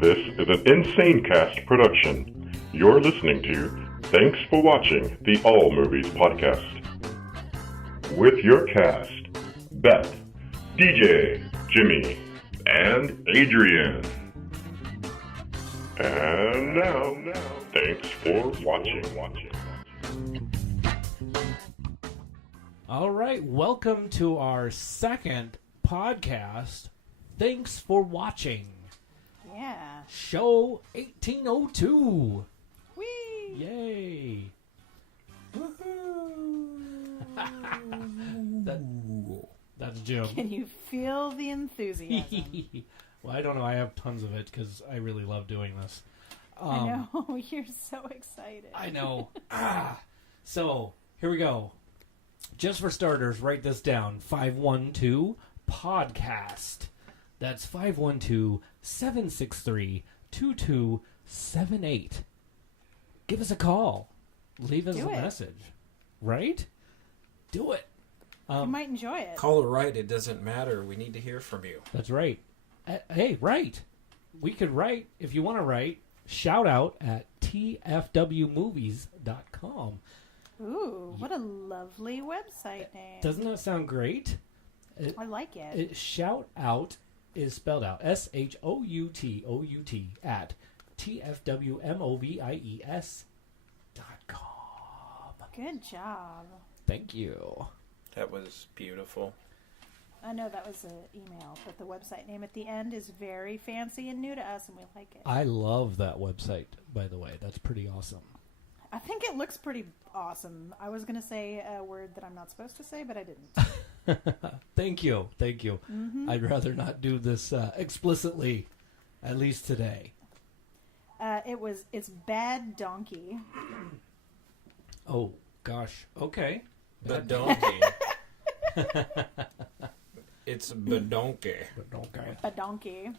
This is an Insane Cast production. You're listening to Thanks for Watching the All Movies Podcast. With your cast, Beth, DJ, Jimmy, and Adrian. And now, thanks for watching. All right, welcome to our second podcast. Thanks for watching. Yeah. Show 1802. Whee! Yay. That's Jim. Can you feel the enthusiasm? Well, I don't know. I have tons of it because I really love doing this. I know. You're so excited. I know. So, here we go. Just for starters, write this down. 512 podcast. That's 512-763-2278. Give us a call. Leave us a message. Right? Do it. You might enjoy it. Call or write. It doesn't matter. We need to hear from you. That's right. Hey, write. We could write. If you want to write, shout out at tfwmovies.com. Ooh, what a lovely website name. Doesn't that sound great? I like it. Shout out is spelled out SHOUTOUT at tfwmovies.com. Good job. Thank you. That was beautiful. I know that was an email, but the website name at the end is very fancy and new to us, and we like it. I love that website, by the way. That's pretty awesome. I think it looks pretty awesome. I was going to say a word that I'm not supposed to say, but I didn't. Thank you. Mm-hmm. I'd rather not do this explicitly, at least today. It's Bad Donkey. Oh, gosh. Okay. Badonkey. It's badonkey. Badonkey.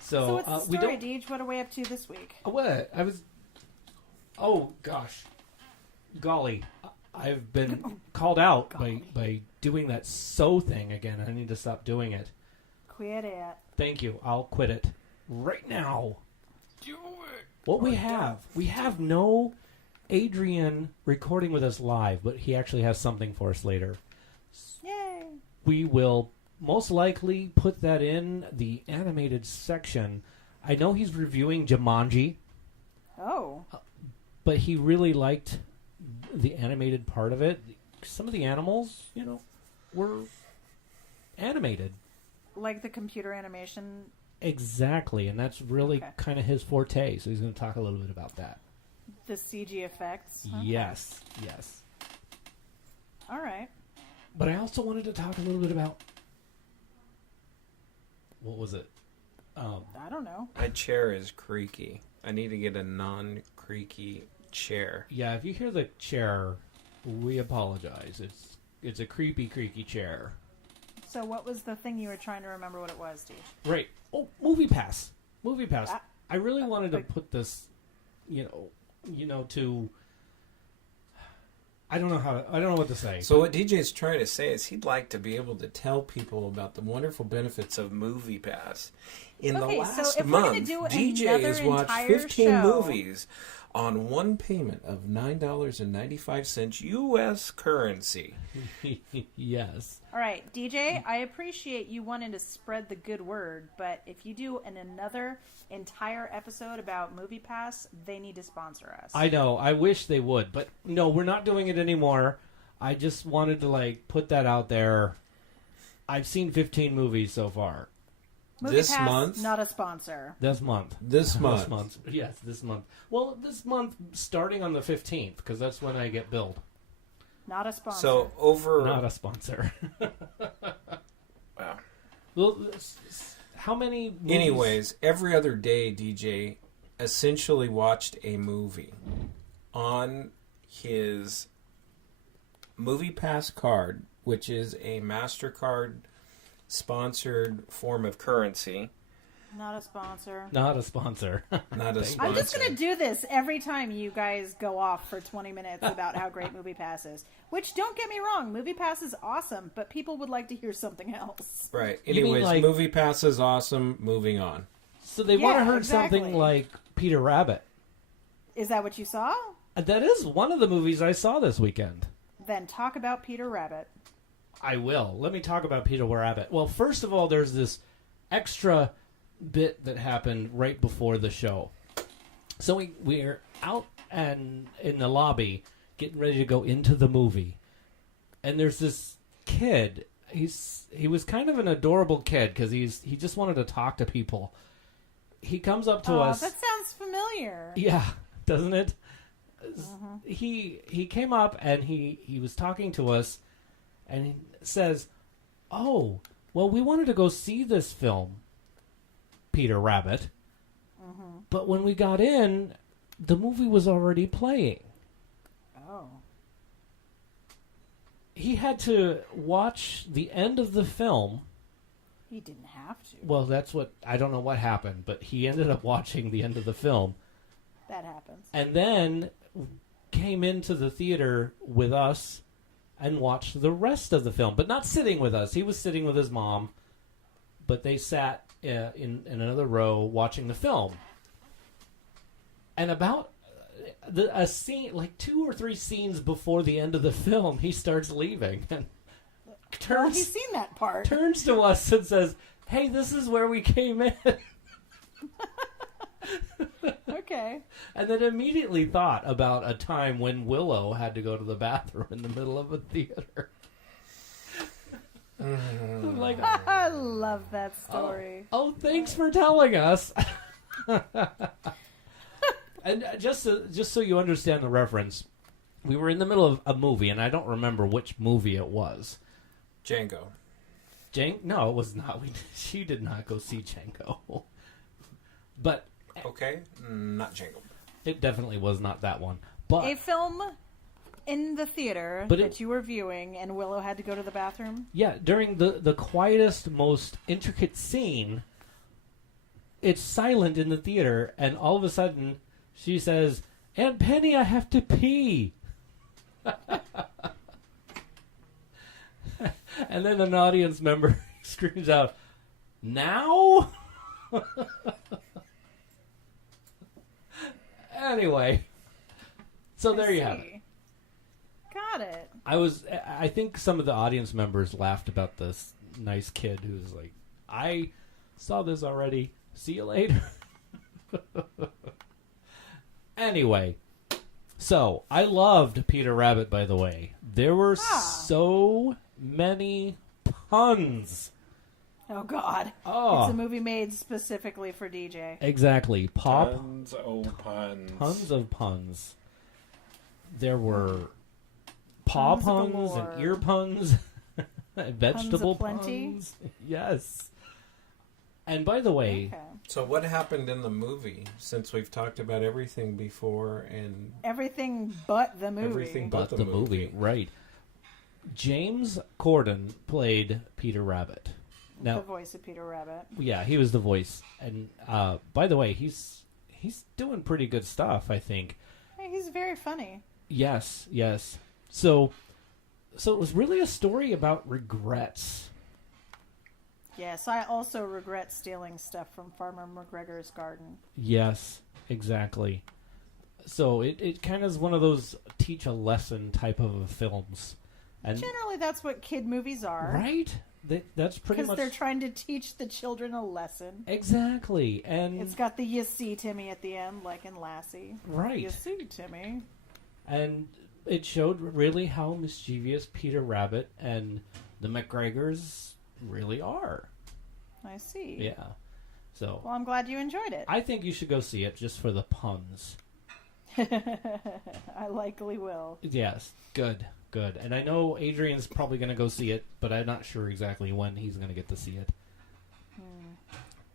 So what's the we story, don't. Deej? What are we up to this week? What? Oh, gosh. Golly. I've been called out by doing that so thing again. I need to stop doing it. Quit it. Thank you. I'll quit it right now. Do it. What we have no Adrian recording with us live, but he actually has something for us later. Yay. We will most likely put that in the animated section. I know he's reviewing Jumanji. Oh. But he really liked the animated part of it. Some of the animals, were animated. Like the computer animation? Exactly, and that's really kind of his forte, so he's going to talk a little bit about that. The CG effects? Okay. Yes. All right. But I also wanted to talk a little bit about... What was it? I don't know. My chair is creaky. I need to get a non-creaky chair. Yeah, if you hear the chair, we apologize. It's a creepy chair. So what was the thing you were trying to remember what it was, Steve? Right. Oh, Movie Pass. I really wanted to put this, to... I don't know what to say. So what DJ's trying to say is he'd like to be able to tell people about the wonderful benefits of Movie Pass. In the last month, DJ has watched 15 movies on one payment of $9.95 U.S. currency. Yes. All right, DJ, I appreciate you wanting to spread the good word, but if you do another entire episode about Movie Pass, they need to sponsor us. I know. I wish they would, but no, we're not doing it anymore. I just wanted to put that out there. I've seen 15 movies so far. Movie This Pass, month? not a sponsor. This month. This month. This month. Yes, this month. Well, this month starting on the 15th, because that's when I get billed. Not a sponsor. So Not a sponsor. Wow. Well, how many movies? Anyways, every other day, DJ essentially watched a movie on his Movie Pass card, which is a MasterCard sponsored form of currency. Not a sponsor. Not a sponsor. Not a sponsor. I'm just going to do this every time you guys go off for 20 minutes about how great Movie Pass is. Which, don't get me wrong, Movie Pass is awesome, but people would like to hear something else. Right. You mean Anyways, like- Movie Pass is awesome. Moving on. So they want to hear something like Peter Rabbit. Is that what you saw? That is one of the movies I saw this weekend. Then talk about Peter Rabbit. I will. Let me talk about Peter Rabbit. Well, first of all, there's this extra bit that happened right before the show. So we're out and in the lobby getting ready to go into the movie. And there's this kid. He was kind of an adorable kid because he just wanted to talk to people. He comes up to us. That sounds familiar. Yeah, doesn't it? He came up and he was talking to us, and he says, "Oh, well, we wanted to go see this film, Peter Rabbit, but when we got in, the movie was already playing." Oh. He had to watch the end of the film. He didn't have to. Well, I don't know what happened, but he ended up watching the end of the film. That happens. And then came into the theater with us and watched the rest of the film, but not sitting with us. He was sitting with his mom, but they sat in another row watching the film. And about a scene, like 2 or 3 scenes before the end of the film, he starts leaving and he's seen that part. Turns to us and says, "Hey, this is where we came in." Okay. And then immediately thought about a time when Willow had to go to the bathroom in the middle of a theater. Like, I love that story. Oh, thanks for telling us. And just so you understand the reference, we were in the middle of a movie, and I don't remember which movie it was. Django. No, it was not. She did not go see Django. But okay, not Django. It definitely was not that one. But a film in the theater that you were viewing, and Willow had to go to the bathroom? Yeah, during the quietest, most intricate scene, it's silent in the theater, and all of a sudden, she says, "Aunt Penny, I have to pee." And then an audience member screams out, "Now?" Anyway, so there you have it. Got it. I think some of the audience members laughed about this nice kid who's like, "I saw this already. See you later." Anyway, so I loved Peter Rabbit, by the way. There were so many puns. Oh, God. Oh. It's a movie made specifically for DJ. Exactly. Tons of puns. Tons of puns. There were paw puns and ear puns. Vegetable puns. Yes. And by the way... Okay. So what happened in the movie, since we've talked about everything before and... Everything but the movie. Everything but the movie. Right. James Corden played Peter Rabbit. Now, the voice of Peter Rabbit. Yeah, he was the voice. And by the way, he's doing pretty good stuff, I think. Hey, he's very funny. Yes. So it was really a story about regrets. Yes, I also regret stealing stuff from Farmer McGregor's garden. Yes, exactly. So it kind of is one of those teach a lesson type of films. And generally, that's what kid movies are. Right? That's pretty much... Because they're trying to teach the children a lesson. Exactly. And it's got the "you see, Timmy" at the end, like in Lassie. Right. You see, Timmy. And it showed really how mischievous Peter Rabbit and the McGregors really are. I see. Yeah. So. Well, I'm glad you enjoyed it. I think you should go see it just for the puns. I likely will. Yes. Good. And I know Adrian's probably going to go see it, but I'm not sure exactly when he's going to get to see it.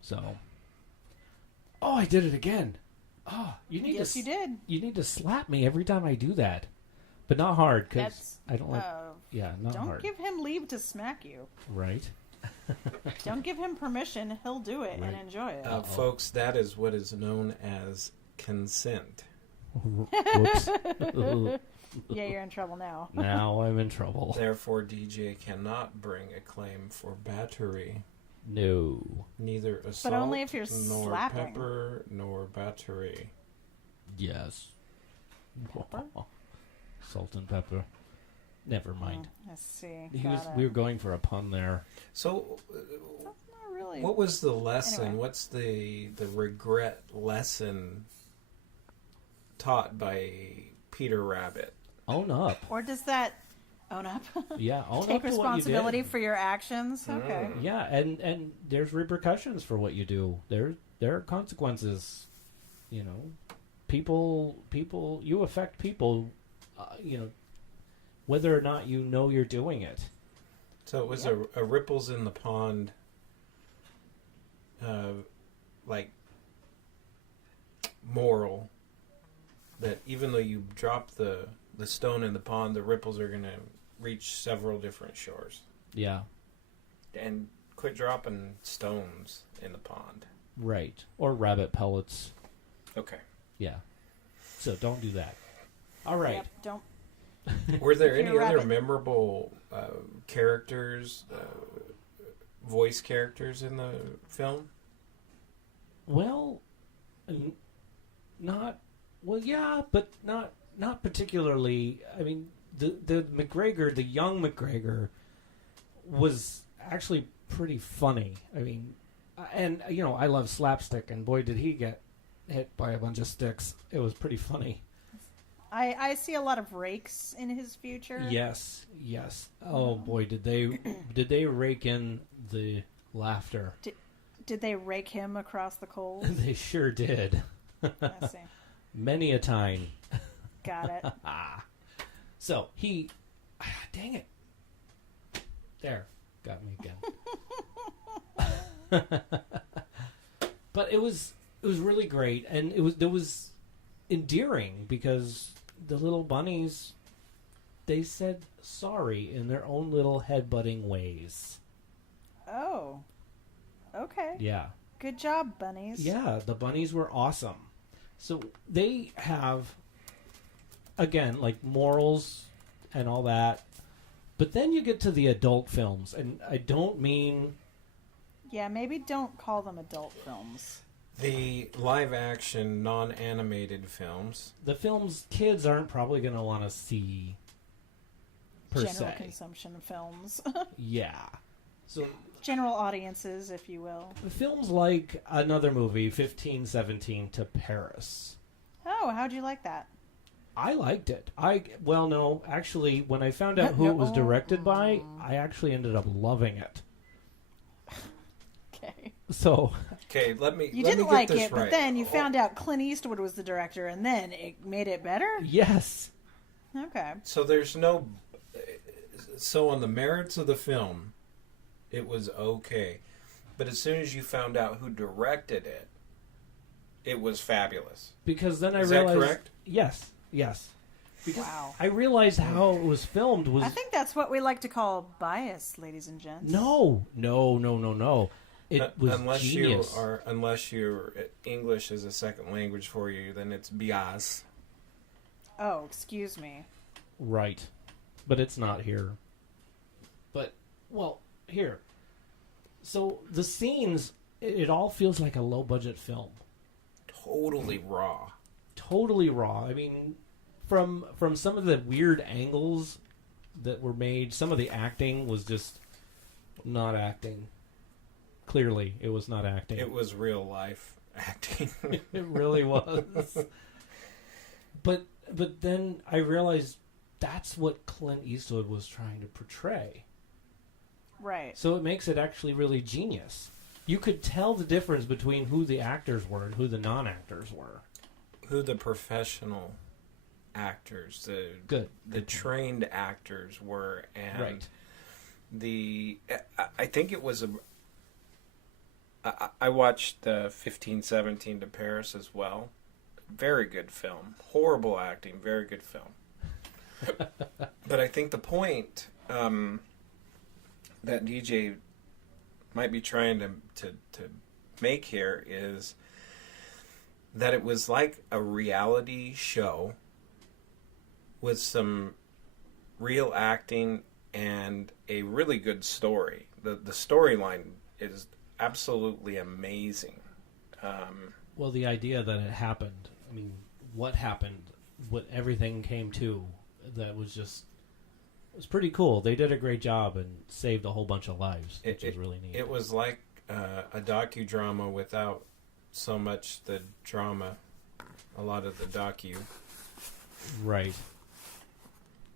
So. Oh, I did it again. Oh, you need you did. You need to slap me every time I do that. But not hard, because I don't like... not don't hard. Don't give him leave to smack you. Right. Don't give him permission. He'll do it and enjoy it. Folks, that is what is known as consent. Whoops. Yeah, you're in trouble now. Now I'm in trouble. Therefore, DJ cannot bring a claim for battery. No. Neither assault, but only if you're nor slapping. pepper, nor battery. Yes. Pepper? Salt and pepper. Never mind. Let's see. We were going for a pun there. So, That's not really. what was the lesson? Anyway. What's the regret lesson taught by Peter Rabbit? Own up. Or does that own up? Yeah, own Take up to responsibility what you did. for your actions. Okay. Yeah, and there's repercussions for what you do. There are consequences. You know, people. You affect people. You know, whether or not you know you're doing it. So it was a ripples in the pond, like moral, that even though you drop the stone in the pond, the ripples are going to reach several different shores. Yeah. And quit dropping stones in the pond. Right. Or rabbit pellets. Okay. Yeah. So don't do that. All right. Yep, don't. Were there any other rabbit. memorable characters, voice characters in the film? Well, not. Well, yeah, but not particularly. I mean, the McGregor, the young McGregor, was actually pretty funny. I mean, and you know, I love slapstick, and boy, did he get hit by a bunch of sticks. It was pretty funny. I see a lot of rakes in his future. Yes. Oh boy, did they rake in the laughter? Did they rake him across the coals? They sure did. I see. Many a time. Got it. So he, dang it, there, got me again. But it was really great, and it was endearing because the little bunnies, they said sorry in their own little headbutting ways. Oh. Okay. Yeah. Good job, bunnies. Yeah, the bunnies were awesome. So they have, again, like morals and all that. But then you get to the adult films, and I don't mean... Yeah, maybe don't call them adult films. The live-action, non-animated films. The films kids aren't probably going to want to see, per General se. consumption films. Yeah. So General audiences, if you will. films like another movie, 1517 to Paris. Oh, how'd you like that? I liked it. Well, no, actually, when I found out who it was directed by, I actually ended up loving it. Okay. So... Okay, let me You let didn't me get like this it, right. but then you found out Clint Eastwood was the director, and then it made it better? Yes. Okay. So there's no... So on the merits of the film, it was okay. But as soon as you found out who directed it, it was fabulous. Because then I Is realized... that correct? Yes. Because Wow. I realized how it was filmed was... I think that's what we like to call bias, ladies and gents. No. It was genius. Unless your English is a second language for you, then it's bias. Oh, excuse me. Right. But it's not here. But, well, here. So the scenes, it all feels like a low-budget film. Totally raw. Totally raw. I mean, from some of the weird angles that were made, some of the acting was just not acting. Clearly, it was not acting. It was real life acting. It really was. But then I realized that's what Clint Eastwood was trying to portray. Right. So it makes it actually really genius. You could tell the difference between who the actors were and who the non-actors were. Who the professional actors, the trained actors were, and right. I think it was I watched 1517 to Paris as well. Very good film. Horrible acting. Very good film. But I think the point that DJ might be trying to make here is that it was like a reality show with some real acting and a really good story. The storyline is absolutely amazing. Well, the idea that it happened, I mean, what happened, what everything came to, that was just, it was pretty cool. They did a great job and saved a whole bunch of lives, which is really neat. It was like a docudrama without so much the drama, a lot of the docu. Right.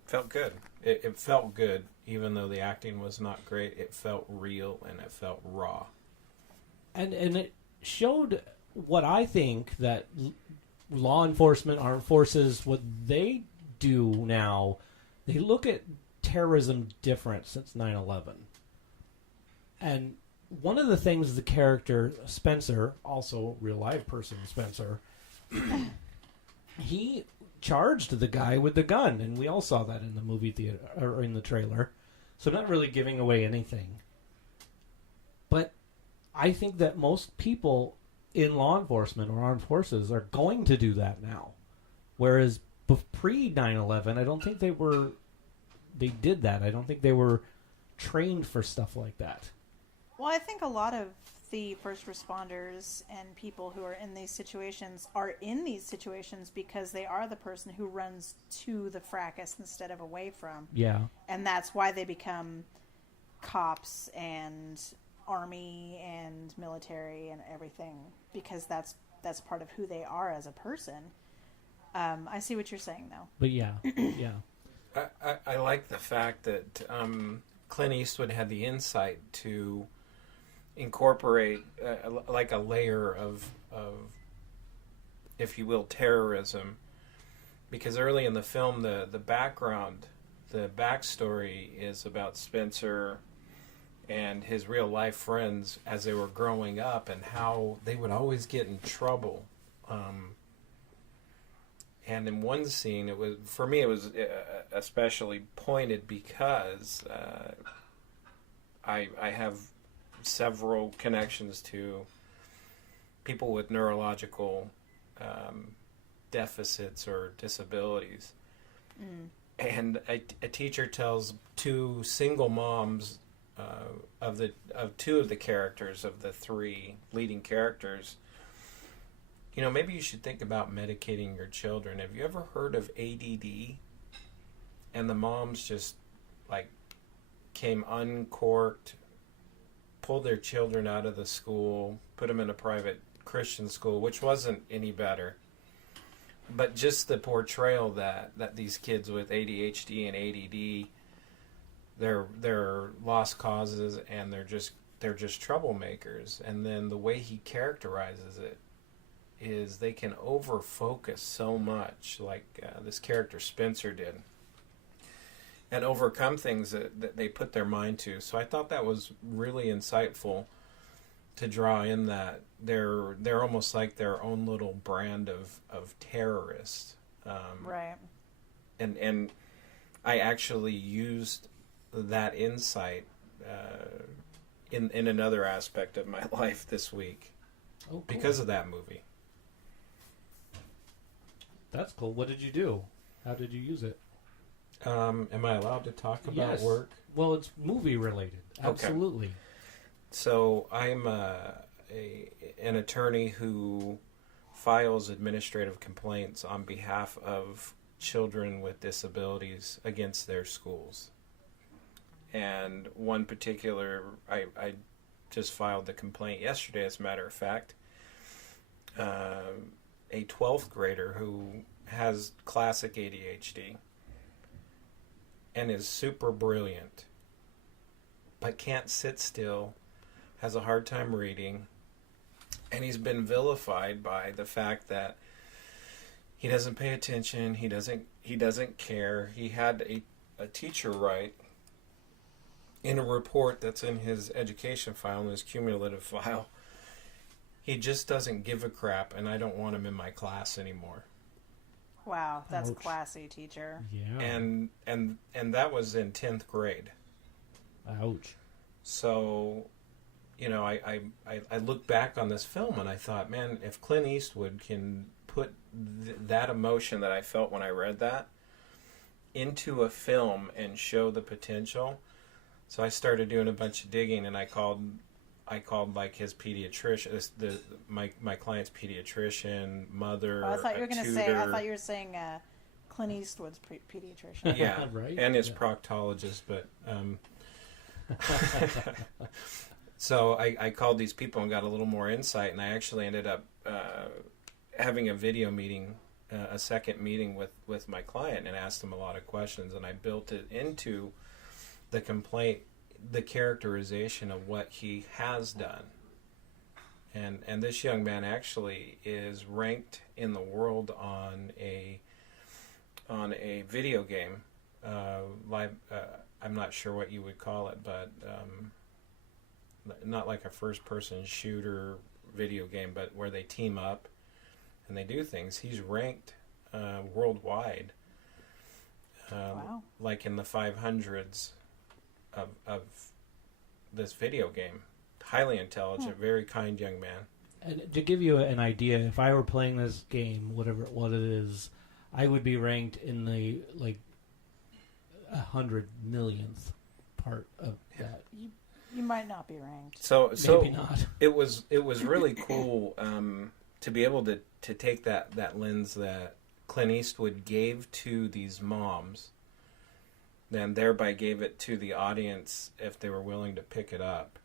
Felt good. It felt good, even though the acting was not great. It felt real and it felt raw. And it showed what I think that law enforcement, armed forces, what they do now, they look at terrorism different since 9/11. And one of the things the character Spencer, also real life person Spencer, he charged the guy with the gun, and we all saw that in the movie theater or in the trailer. So not really giving away anything. But I think that most people in law enforcement or armed forces are going to do that now. Whereas pre 9/11, I don't think they did that. I don't think they were trained for stuff like that. Well, I think a lot of the first responders and people who are in these situations are in these situations because they are the person who runs to the fracas instead of away from. Yeah. And that's why they become cops and army and military and everything, because that's part of who they are as a person. I see what you're saying, though. But yeah, yeah. I like the fact that Clint Eastwood had the insight to incorporate like a layer of, if you will, terrorism, because early in the film the backstory is about Spencer and his real life friends as they were growing up and how they would always get in trouble. And in one scene, it was especially pointed because I have several connections to people with neurological deficits or disabilities. And a teacher tells two single moms of two of the characters, of the three leading characters, maybe you should think about medicating your children. Have you ever heard of ADD? And the moms just came uncorked, pulled their children out of the school, put them in a private Christian school, which wasn't any better. But just the portrayal that these kids with ADHD and ADD, they're lost causes and they're just troublemakers. And then the way he characterizes it is they can over-focus so much, like this character Spencer did, and overcome things that they put their mind to. So I thought that was really insightful to draw in that they're almost like their own little brand of terrorists. Right. And I actually used that insight in another aspect of my life this week. Oh, cool. Because of that movie. That's cool. What did you do? How did you use it? Am I allowed to talk about work? Well, it's movie related. Absolutely. Okay. So I'm an attorney who files administrative complaints on behalf of children with disabilities against their schools. And one particular, I just filed the complaint yesterday, as a matter of fact. A 12th grader who has classic ADHD and is super brilliant, but can't sit still, has a hard time reading, and he's been vilified by the fact that he doesn't pay attention, he doesn't care. He had a teacher write in a report that's in his education file, in his cumulative file, he just doesn't give a crap, and I don't want him in my class anymore. Wow, that's Ouch. Classy, teacher. Yeah. And that was in 10th grade. Ouch. So, I look back on this film and I thought, man, if Clint Eastwood can put that emotion that I felt when I read that into a film and show the potential. So I started doing a bunch of digging, and I called I called like his pediatrician, my client's pediatrician, mother. Oh, I thought you were going to say. I thought you were saying Clint Eastwood's pediatrician. Yeah, right. And his proctologist, but. So I called these people and got a little more insight, and I actually ended up having a video meeting, a second meeting with my client, and asked him a lot of questions, and I built it into the complaint, the characterization of what he has done. And this young man actually is ranked in the world on a video game, live. I'm not sure what you would call it, but not like a first-person shooter video game, but where they team up and they do things. He's ranked worldwide, wow. like in the 500s of this video game. Highly intelligent, very kind young man. And to give you an idea, if I were playing this game, whatever what it is, I would be ranked in the 100 millionth part of that. You might not be ranked. So maybe not. It was really cool to be able to take that lens that Clint Eastwood gave to these moms, then thereby gave it to the audience if they were willing to pick it up,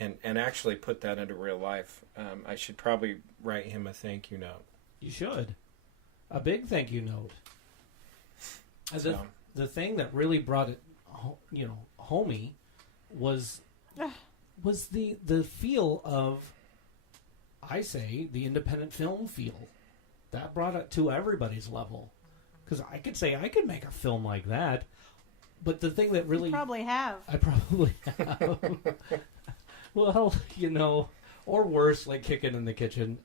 and actually put that into real life. I should probably write him a thank you note. You should. A big thank you note. The thing that really brought it, homey, was the feel of, I say, the independent film feel. That brought it to everybody's level. Because I could say I could make a film like that, but the thing that really... You probably have. I probably have. Well, or worse, like Kicking in the Kitchen.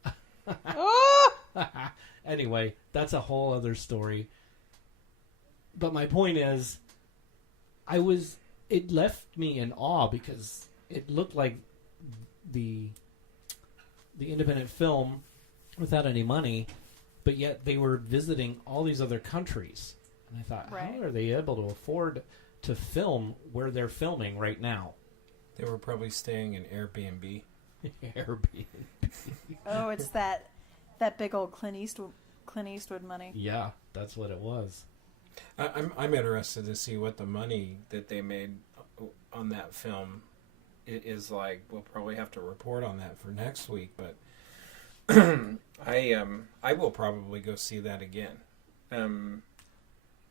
Anyway, that's a whole other story. But my point is, it left me in awe because it looked like the independent film without any money, but yet they were visiting all these other countries. And I thought, How are they able to afford to film where they're filming right now? They were probably staying in Airbnb. Airbnb. Oh, it's that big old Clint Eastwood money. Yeah, that's what it was. I'm interested to see what the money that they made on that film is like. We'll probably have to report on that for next week, but I will probably go see that again,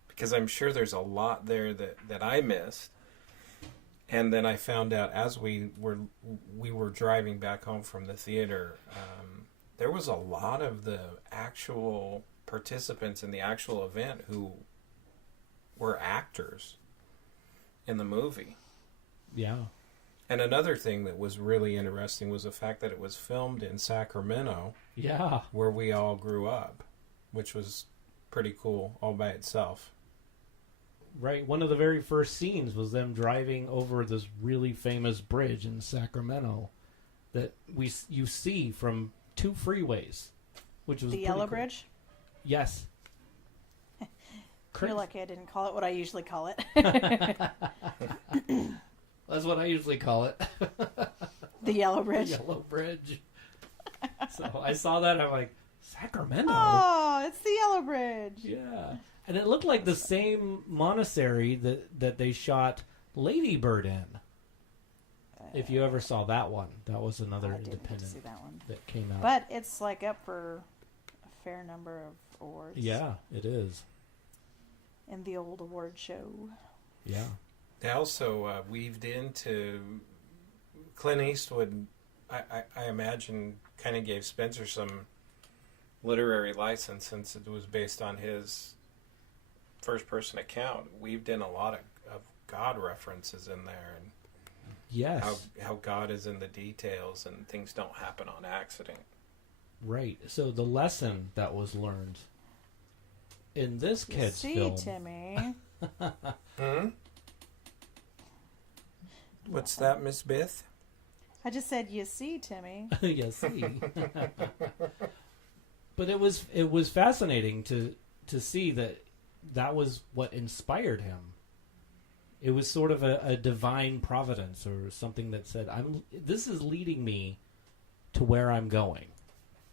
because I'm sure there's a lot there that I missed. And then I found out as we were driving back home from the theater, there was a lot of the actual participants in the actual event who were actors in the movie. Yeah. And another thing that was really interesting was the fact that it was filmed in Sacramento. Yeah. Where we all grew up, which was pretty cool all by itself. Right. One of the very first scenes was them driving over this really famous bridge in Sacramento that you see from two freeways, which was the Yellow Bridge? Yes. You're lucky I didn't call it what I usually call it. That's what I usually call it. The Yellow Bridge. The Yellow Bridge. So I saw that, I'm like, Sacramento? Oh, it's the Yellow Bridge. Yeah. And it looked like the same monastery that they shot Lady Bird in. If you ever saw that one. That was another independent see that one. That came out. But it's like up for a fair number of awards. Yeah, it is. In the old award show. Yeah. They also weaved into Clint Eastwood, I imagine, kind of gave Spencer some literary license since it was based on his first-person account. Weaved in a lot of God references in there, and yes, how God is in the details and things don't happen on accident. Right. So the lesson that was learned in this kid's film. Timmy. What's that, Miss Beth? I just said, you see, Timmy. You see. But it was fascinating to see that was what inspired him It was sort of a divine providence or something that said, this is leading me to where I'm going.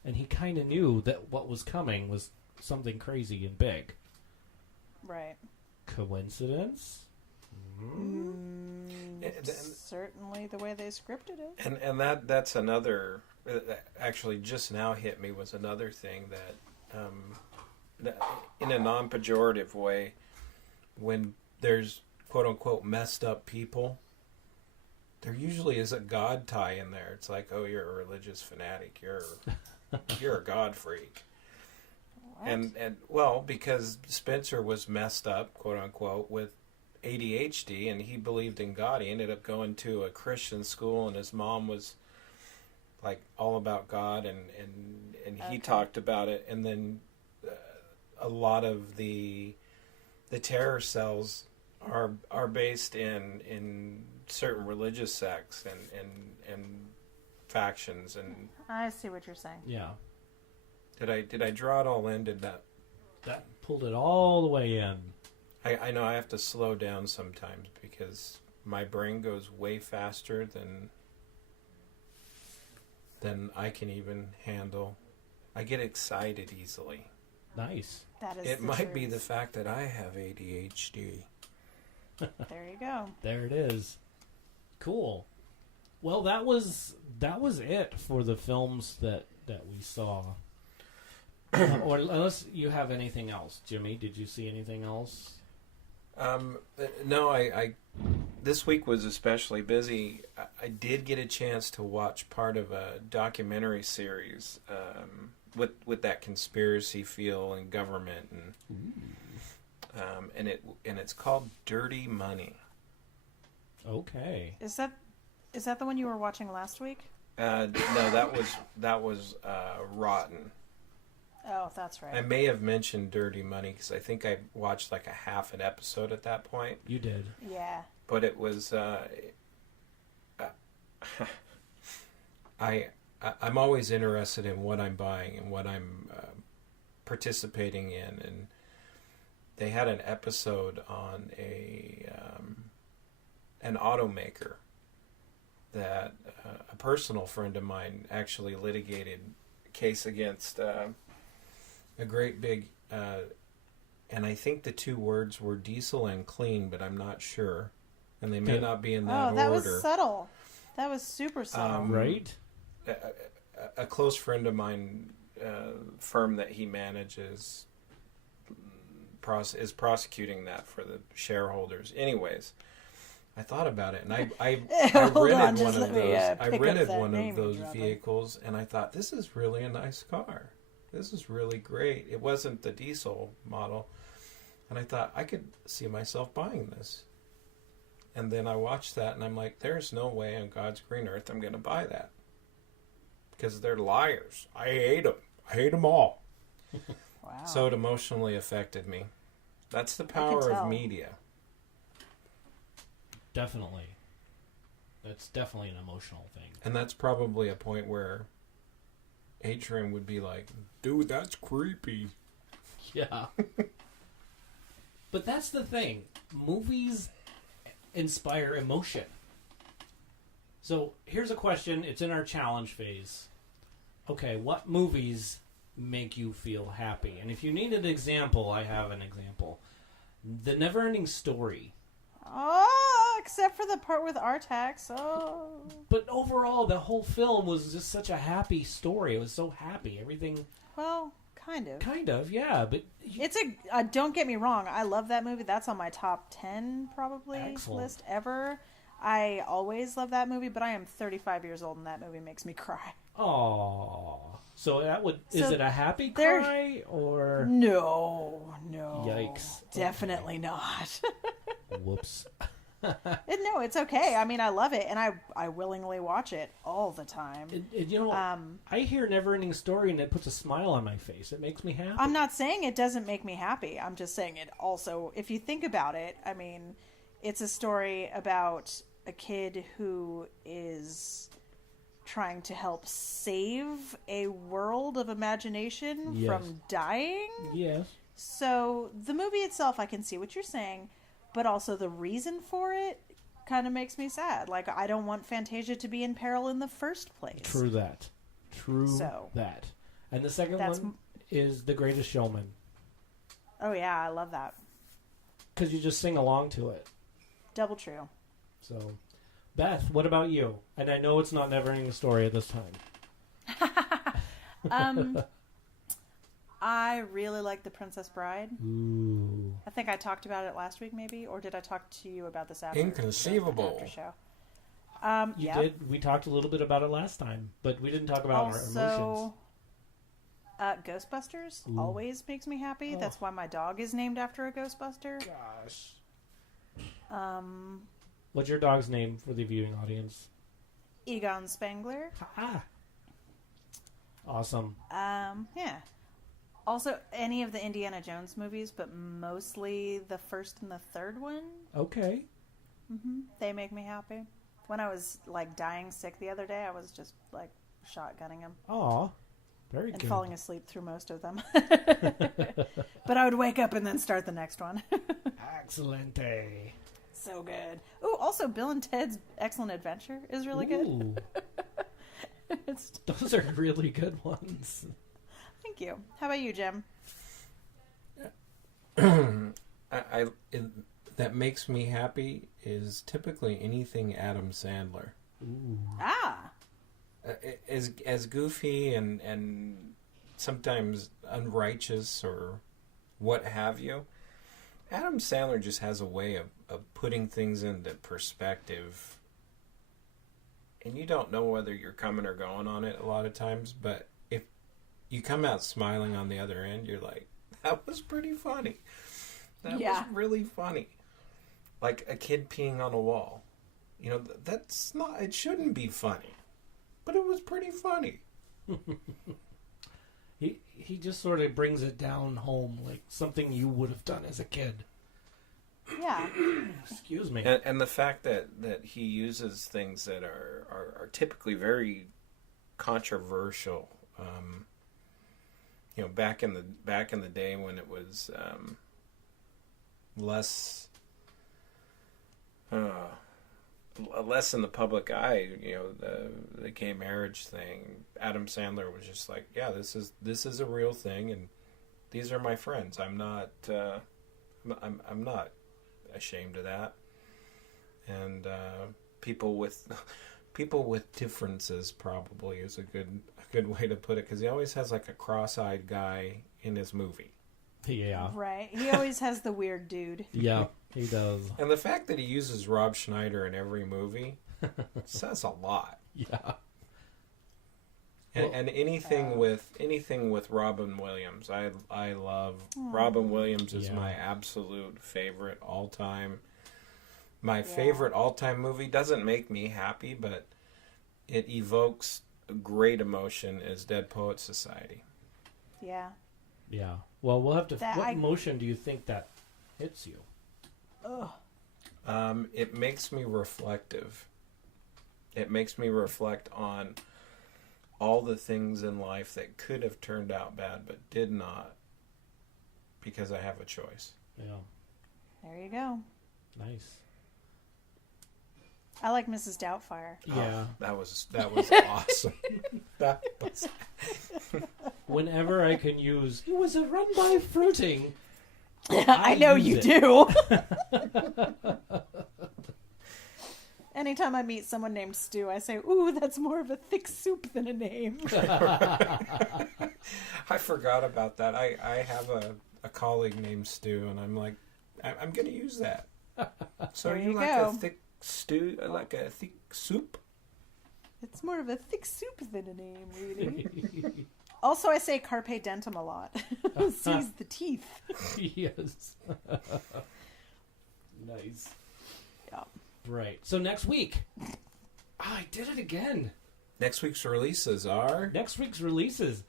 And he kind of knew that what was coming was something crazy and big. Right. Coincidence? Certainly the way they scripted it. And that's another, actually just now hit me, was another thing that in a non-pejorative way, when there's quote-unquote messed up people, there usually is a God tie in there. It's like, oh, you're a religious fanatic. You're a God freak. What? And well, because Spencer was messed up, quote-unquote, with ADHD, and he believed in God. He ended up going to a Christian school, and his mom was like all about God, and he talked about it. And then a lot of the terror cells are based in certain religious sects and factions. And I see what you're saying. Yeah. Did I draw it all in? Did that pulled it all the way in? I know I have to slow down sometimes because my brain goes way faster than I can even handle. I get excited easily. Nice. It might be the fact that I have ADHD. There you go. There it is. Cool. Well, that was it for the films that we saw. Or unless you have anything else, Jimmy, did you see anything else? No, I this week was especially busy. I did get a chance to watch part of a documentary series with that conspiracy feel and government, and it's called Dirty Money. Okay. Is that the one you were watching last week? No, that was Rotten. Oh, that's right. I may have mentioned Dirty Money because I think I watched like a half an episode at that point. You did. Yeah. But it was I'm always interested in what I'm buying and what I'm participating in, and they had an episode on an automaker that a personal friend of mine actually litigated a case against a great big, and I think the two words were diesel and clean, but I'm not sure, and they may not be in that order. Oh, that was subtle. That was super subtle. Right? A close friend of mine, firm that he manages, is prosecuting that for the shareholders. Anyways, I thought about it, and I rented one of those. I rented one of those vehicles, and I thought, this is really a nice car. This is really great. It wasn't the diesel model, and I thought I could see myself buying this. And then I watched that, and I'm like, there's no way on God's green earth I'm going to buy that. Because they're liars. I hate them. I hate them all. Wow. So it emotionally affected me. That's the power of media. Definitely. That's definitely an emotional thing. And that's probably a point where Adrian would be like, dude, that's creepy. Yeah. But that's the thing. Movies inspire emotion. So here's a question. It's in our challenge phase. Okay, what movies make you feel happy? And if you need an example, I have an example. The Neverending Story. Oh, except for the part with Artax. Oh. But overall, the whole film was just such a happy story. It was so happy. Everything. Well, kind of. Kind of, yeah. But it's don't get me wrong. I love that movie. That's on my top 10 probably list ever. I always love that movie, but I am 35 years old, and that movie makes me cry. Oh. So is it a happy cry or no? Yikes! Definitely not. Whoops. No, it's okay. I mean, I love it, and I willingly watch it all the time. I hear Neverending Story, and it puts a smile on my face. It makes me happy. I'm not saying it doesn't make me happy. I'm just saying it also, if you think about it, I mean, it's a story about a kid who is trying to help save a world of imagination from dying. Yes. So the movie itself, I can see what you're saying, but also the reason for it kind of makes me sad. Like, I don't want Fantasia to be in peril in the first place. True that. That. And the second one is The Greatest Showman. Oh, yeah, I love that. Because you just sing along to it. Double true. So, Beth, what about you? And I know it's not Neverending Story at this time. I really like The Princess Bride. Ooh. I think I talked about it last week, maybe, or did I talk to you about this after? Inconceivable. After show. You did. We talked a little bit about it last time, but we didn't talk about our emotions. Ghostbusters always makes me happy. That's why my dog is named after a Ghostbuster. Gosh. What's your dog's name for the viewing audience? Egon Spangler. Ah. Awesome. Yeah. Also, any of the Indiana Jones movies, but mostly the first and the third one. Okay. Mm-hmm. They make me happy. When I was, like, dying sick the other day, I was just, like, shotgunning them. Aw. Very good. And falling asleep through most of them. But I would wake up and then start the next one. Excellente. So good. Oh, also, Bill and Ted's Excellent Adventure is really good. Those are really good ones. Thank you. How about you, Jim? That makes me happy is typically anything Adam Sandler. Ooh. Ah. As goofy and sometimes unrighteous or what have you, Adam Sandler just has a way of putting things into perspective. And you don't know whether you're coming or going on it a lot of times, but if you come out smiling on the other end, you're like, that was pretty funny. That was really funny. Like a kid peeing on a wall. You know, that's not, it shouldn't be funny. But it was pretty funny. He just sort of brings it down home, like something you would have done as a kid. Yeah. Excuse me. And the fact that he uses things that are typically very controversial. You know, back in the day when it was less in the public eye, you know, the gay marriage thing. Adam Sandler was just like, yeah, this is a real thing, and these are my friends. I'm not ashamed of that. And people with differences probably is a good way to put it, because he always has like a cross-eyed guy in his movie. Yeah. Right. He always has the weird dude. Yeah, he does. And the fact that he uses Rob Schneider in every movie says a lot. Yeah. And anything with Robin Williams, I love. Robin Williams is my absolute favorite all time. My favorite all time movie doesn't make me happy, but it evokes great emotion. Is Dead Poets Society. Yeah. Yeah. Well, we'll have to. What emotion do you think that hits you? It makes me reflective. It makes me reflect on all the things in life that could have turned out bad but did not, because I have a choice. Yeah. There you go. Nice. I like Mrs. Doubtfire. Yeah. That was awesome. That was... Whenever I can use, it was a run by fruiting. I know you do. Anytime I meet someone named Stu, I say, ooh, that's more of a thick soup than a name. I forgot about that. I have a colleague named Stu, and I'm like, I'm going to use that. So there you like go. A thick stew, like a thick soup? It's more of a thick soup than a name, really. Also, I say carpe dentum a lot. Seize the teeth. Yes. Nice. Yeah. Right. So next week. I did it again. Next week's releases are? Next week's releases.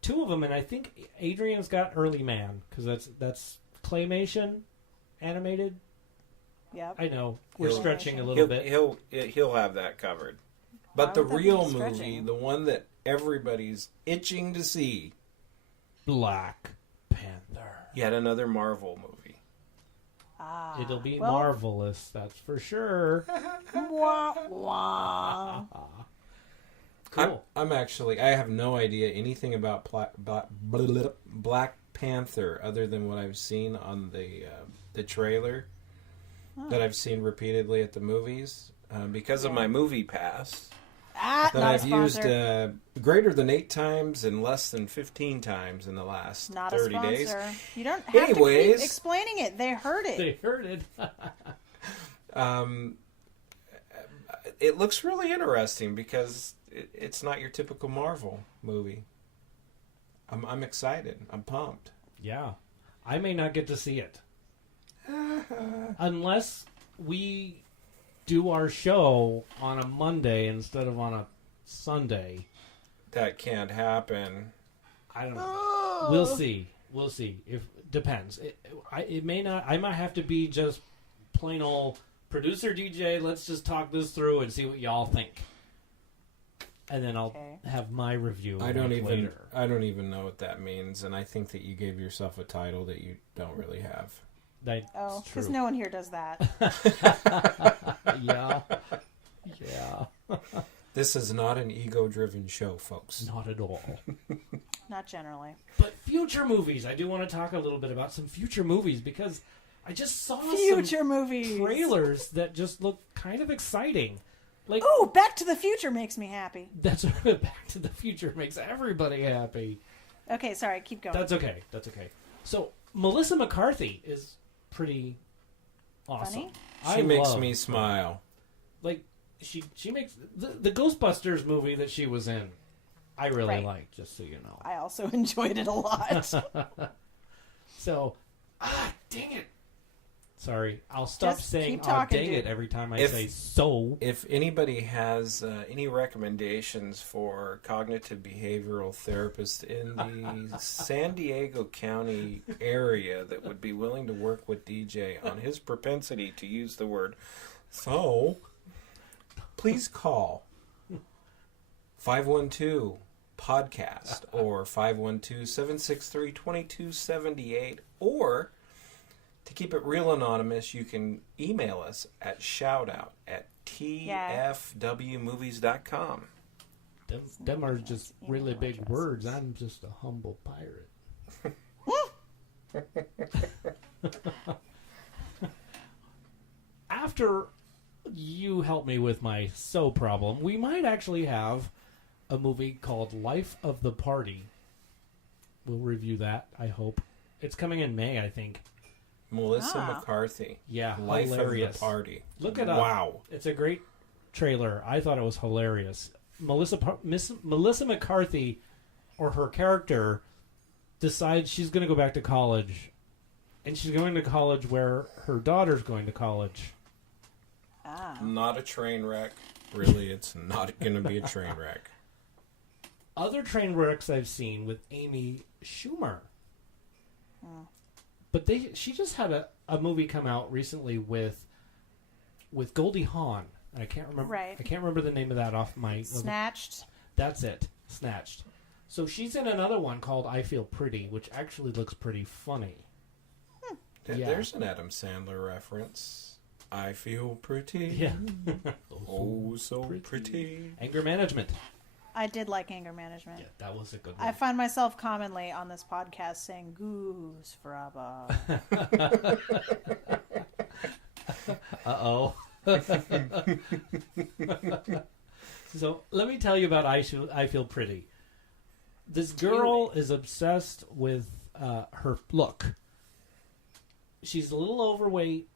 2 of them, and I think Adrian's got Early Man, because that's claymation, animated. Yep. I know. We're stretching a little bit. He'll have that covered. But the real movie, the one that everybody's itching to see. Black Panther. Yet another Marvel movie. It'll be marvelous, that's for sure. Wah, wah. Cool. I'm actually, I have no idea anything about Black Panther other than what I've seen on the trailer that I've seen repeatedly at the movies because of my movie pass that I've used greater than 8 times and less than 15 times in the last 30 days. You don't have to keep explaining it. They heard it. They heard it. It looks really interesting because it's not your typical Marvel movie. I'm excited. I'm pumped. Yeah. I may not get to see it. Unless we do our show on a Monday instead of on a Sunday. That can't happen. I don't know. We'll see. If depends. It may not. I might have to be just plain old producer DJ. Let's just talk this through and see what y'all think. And then I'll have my review. I don't even know what that means, and I think that you gave yourself a title that you don't really have. Because no one here does that. Yeah. This is not an ego-driven show, folks. Not at all. Not generally. But future movies. I do want to talk a little bit about some future movies because I just saw some movies trailers that just look kind of exciting. Like, Back to the Future makes me happy. That's Back to the Future makes everybody happy. Okay, sorry, keep going. That's okay. So Melissa McCarthy is pretty awesome. Funny? She makes me smile. Like she makes the Ghostbusters movie that she was in. I really liked, just so you know. I also enjoyed it a lot. So, dang it. Sorry, I'll stop saying dang it every time I say so. If anybody has any recommendations for cognitive behavioral therapists in the San Diego County area that would be willing to work with DJ on his propensity to use the word so, please call 512-PODCAST or 512-763-2278 or... To keep it real anonymous, you can email us at shoutout@tfwmovies.com. Them are just really big words. I'm just a humble pirate. After you help me with my so problem, we might actually have a movie called Life of the Party. We'll review that, I hope. It's coming in May, I think. Melissa McCarthy. Yeah, Life hilarious. of the Party. Look it up. Wow. It's a great trailer. I thought it was hilarious. Melissa McCarthy, or her character, decides she's going to go back to college. And she's going to college where her daughter's going to college. Not a train wreck. Really, it's not going to be a train wreck. Other train wrecks I've seen with Amy Schumer. But she just had a movie come out recently with Goldie Hawn. And I can't remember. Right. I can't remember the name of that off my. Snatched. That's it. Snatched. So she's in another one called I Feel Pretty, which actually looks pretty funny. Yeah. There's an Adam Sandler reference. I feel pretty. Yeah. Oh, so pretty. Anger Management. I did like Anger Management. Yeah, that was a good one. I find myself commonly on this podcast saying "Goose Fraba." Uh-oh. So let me tell you about I Feel Pretty. This girl is obsessed with her look. She's a little overweight,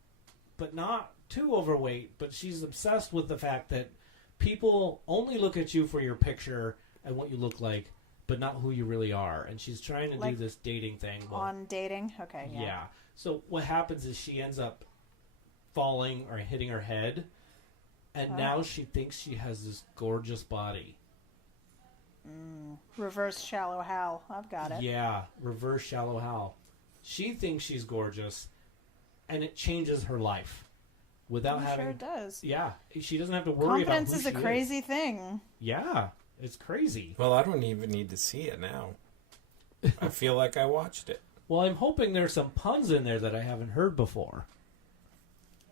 but not too overweight, but she's obsessed with the fact that people only look at you for your picture and what you look like, but not who you really are. And she's trying to do this dating thing. On dating? Okay, yeah. Yeah. So what happens is she ends up falling or hitting her head, and now she thinks she has this gorgeous body. Reverse Shallow Hal. I've got it. Yeah, reverse Shallow Hal. She thinks she's gorgeous, and it changes her life. Without having, sure it does. Yeah, she doesn't have to worry about who she is. Confidence is a crazy thing. Yeah, it's crazy. Well, I don't even need to see it now. I feel like I watched it. Well, I'm hoping there's some puns in there that I haven't heard before.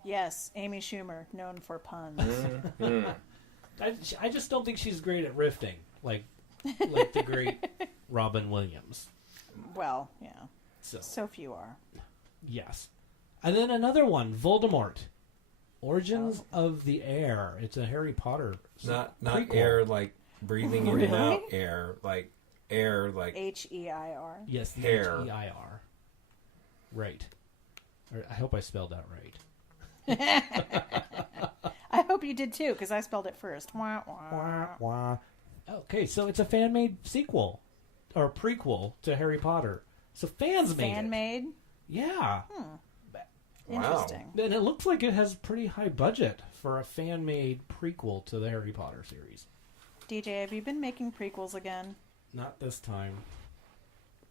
Yes, Amy Schumer, known for puns. Mm-hmm. I just don't think she's great at riffing, like the great Robin Williams. Well, yeah. So few are. Yes. And then another one, Voldemort. Origins of the Air. It's a Harry Potter Not prequel. air like breathing in and out air like H-E-I-R. Yes, the hair. H-E-I-R. Right. I hope I spelled that right. I hope you did too, because I spelled it first. Wah, wah. Wah, wah. Okay, so it's a fan-made sequel or prequel to Harry Potter. So fans made it. Fan-made? Yeah. Interesting. And it looks like it has pretty high budget for a fan-made prequel to the Harry Potter series. DJ, have you been making prequels again? Not this time.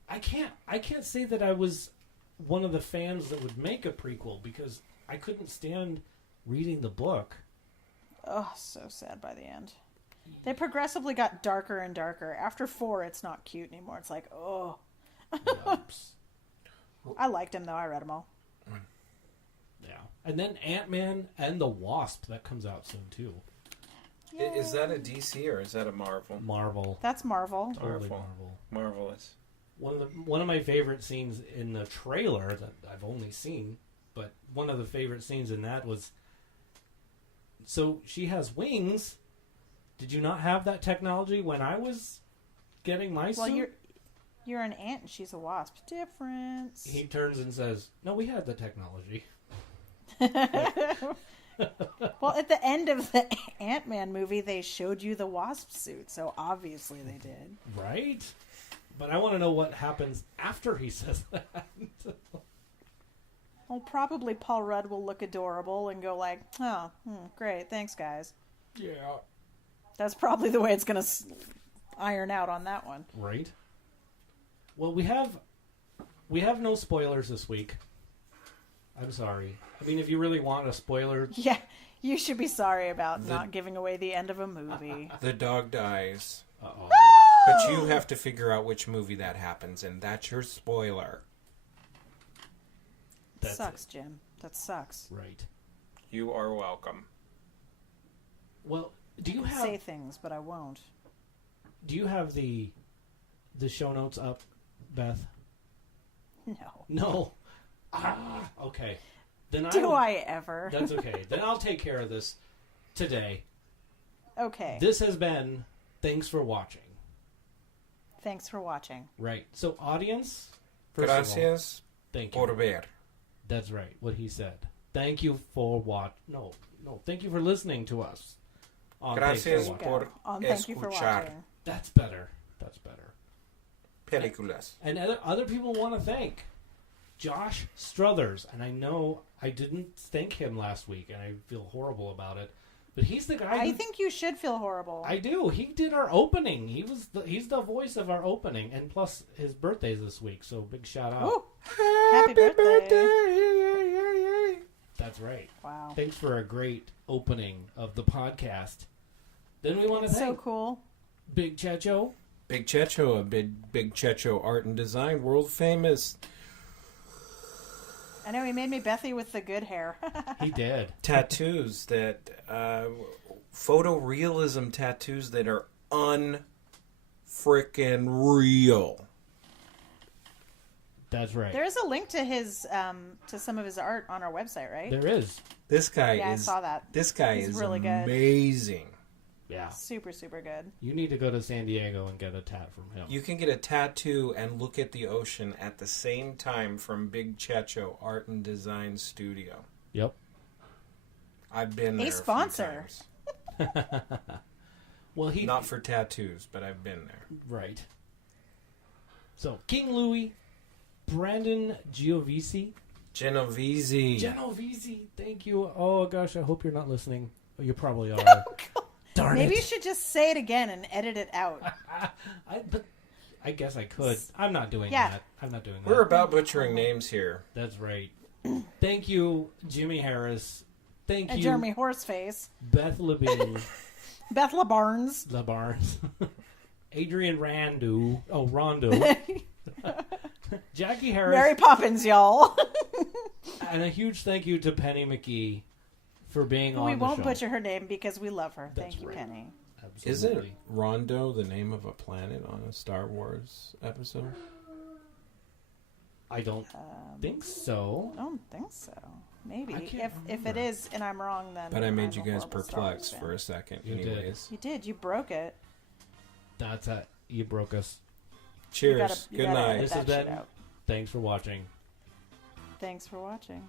I can't say that I was one of the fans that would make a prequel because I couldn't stand reading the book. Oh, so sad by the end. They progressively got darker and darker. After 4, it's not cute anymore. It's like, oh. I liked him, though. I read them all. Yeah. And then Ant-Man and the Wasp, that comes out soon, too. Yay. Is that a DC or is that a Marvel? Marvel. That's Marvel. Totally Marvel. Marvelous. One of my favorite scenes in the trailer that I've only seen, but one of the favorite scenes in that was, so she has wings. Did you not have that technology when I was getting my suit? Well, you're an ant and she's a wasp. Difference. He turns and says, "No, we had the technology." Well, at the end of the Ant-Man movie, they showed you the wasp suit, so obviously they did. Right? But I want to know what happens after he says that. Well, probably Paul Rudd will look adorable and go like, oh, great, thanks, guys. Yeah. That's probably the way it's going to iron out on that one. Right? Well, we have no spoilers this week. I'm sorry. I mean, if you really want a spoiler... Yeah, you should be sorry about not giving away the end of a movie. The dog dies. Uh-oh. But you have to figure out which movie that happens, and that's your spoiler. That sucks, Jim. That sucks. Right. You are welcome. Well, do you have... say things, but I won't. Do you have the show notes up, Beth? No. No. Okay. Then I ever? That's okay. Then I'll take care of this today. Okay. This has been Thanks for Watching. Thanks for watching. Right. So, audience, first Gracias of all, thank you. por ver. That's right. What he said. Thank you for No. Thank you for listening to us. Gracias por Thank you for escuchar. watching. That's better. Películas. And other people want to thank Josh Struthers, and I know I didn't thank him last week, and I feel horrible about it. But he's the guy. I think you should feel horrible. I do. He did our opening. He's the voice of our opening, and plus his birthday's this week, so big shout out. Ooh, happy birthday! That's right. Wow. Thanks for a great opening of the podcast. Then we want to thank so cool. Big Checho. Big Checho, a big Checho art and design, world famous. I know he made me Bethy with the good hair. He did. Tattoos that, photorealism tattoos that are unfrickin' real. That's right. There is a link to his, to some of his art on our website, right? There is. This guy I saw that. This guy He's is really amazing. Good. Yeah. Super, super good. You need to go to San Diego and get a tat from him. You can get a tattoo and look at the ocean at the same time from Big Checho Art and Design Studio. Yep. I've been there a sponsor. A few times. Well, not for tattoos, but I've been there. Right. So, King Louie, Brandon Genovese, thank you. Oh, gosh, I hope you're not listening. Oh, you probably are. Oh, darn Maybe it. you should just say it again and edit it out. But I guess I could. I'm not doing that. I'm not doing that. We're about butchering names here. That's right. Thank you, Jimmy Harris. Thank you, Jeremy Horseface. Beth Levine. Beth LaBarnes. LaBarnes. Adrian Rondo. Jackie Harris. Mary Poppins, y'all. And a huge thank you to Penny McGee for being on the show. We won't butcher her name because we love her. That's thank you, right. Penny. Absolutely. Isn't Rondo the name of a planet on a Star Wars episode? I don't think so. I don't think so. Maybe. If remember. it is and I'm wrong, then. But I made I'm you a guys horrible Star Wars perplexed fan. for a second. You did. Anyways. You did. You broke it. That's it. You broke us. Cheers. You Good gotta night. edit This has that shit been. out. Thanks for watching. Thanks for watching.